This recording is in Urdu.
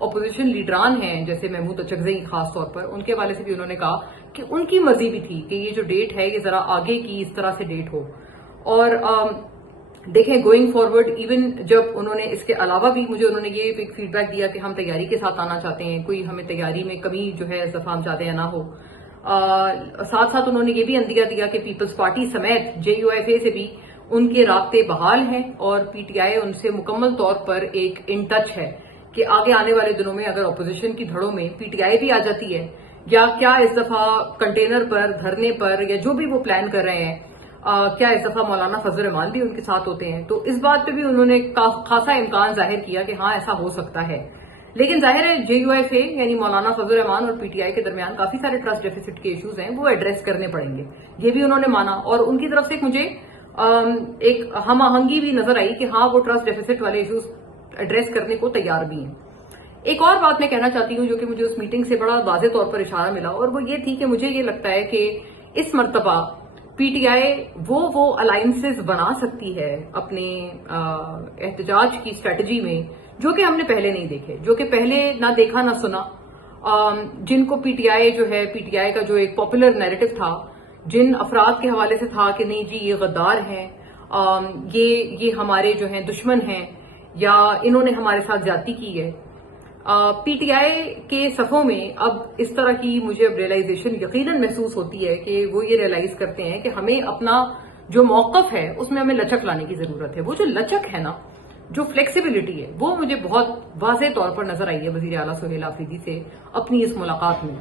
اپوزیشن لیڈران ہیں جیسے محمود اچکزئی خاص طور پر، ان کے حوالے سے بھی انہوں نے کہا کہ ان کی مرضی بھی تھی کہ یہ جو ڈیٹ ہے یہ ذرا آگے کی اس طرح سے ڈیٹ ہو. اور دیکھیں گوئنگ فارورڈ ایون جب انہوں نے اس کے علاوہ بھی مجھے انہوں نے یہ فیڈ بیک دیا کہ ہم تیاری کے ساتھ آنا چاہتے ہیں، کوئی ہمیں تیاری میں کمی جو ہے اس دفعہ ہم چاہتے ہیں نہ ہو. ساتھ ساتھ انہوں نے یہ بھی عندیہ دیا کہ پیپلز پارٹی سمیت JUIFA سے بھی ان کے رابطے بحال ہیں اور PTI ان سے مکمل طور پر ایک ان ٹچ ہے کہ آگے آنے والے دنوں میں اگر اپوزیشن کی دھڑوں میں PTI بھی آ جاتی ہے یا کیا اس دفعہ کنٹینر پر دھرنے پر یا جو بھی وہ پلان کر رہے ہیں کیا اس دفعہ مولانا فضل الرحمان بھی ان کے ساتھ ہوتے ہیں، تو اس بات پہ بھی انہوں نے خاصا امکان ظاہر کیا کہ ہاں ایسا ہو سکتا ہے. لیکن ظاہر ہے JUIFA یعنی مولانا فضل الرحمان اور PTI کے درمیان کافی سارے ٹرسٹ ڈیفیسٹ کے ایشوز ہیں، وہ ایڈریس کرنے پڑیں گے، یہ بھی انہوں نے مانا. اور ان کی طرف سے مجھے ایک ہم آہنگی بھی نظر آئی کہ ہاں وہ ٹرسٹ ڈیفیسٹ والے ایشوز ایڈریس کرنے کو تیار بھی ہیں. ایک اور بات میں کہنا چاہتی ہوں جو کہ مجھے اس میٹنگ سے بڑا واضح طور پر اشارہ ملا، اور وہ یہ تھی کہ مجھے یہ لگتا ہے کہ اس مرتبہ PTI وہ الائنسز بنا سکتی ہے اپنے احتجاج کی اسٹریٹجی میں جو کہ ہم نے پہلے نہیں دیکھے، جو کہ پہلے نہ دیکھا نہ سنا، جن کو PTI کا جو ایک پاپولر نیریٹو تھا، جن افراد کے حوالے سے تھا کہ نہیں جی یہ غدار ہیں، یہ ہمارے جو ہیں دشمن ہیں یا انہوں نے ہمارے ساتھ زیادتی کی ہے. PTI کے صفوں میں اب اس طرح کی مجھے اب ریئلائزیشن یقیناً محسوس ہوتی ہے کہ وہ یہ ریئلائز کرتے ہیں کہ ہمیں اپنا جو موقف ہے اس میں ہمیں لچک لانے کی ضرورت ہے. وہ جو لچک ہے نا، جو فلیکسیبلٹی ہے، وہ مجھے بہت واضح طور پر نظر آئی ہے وزیر اعلیٰ سہیل آفریدی سے اپنی اس ملاقات میں.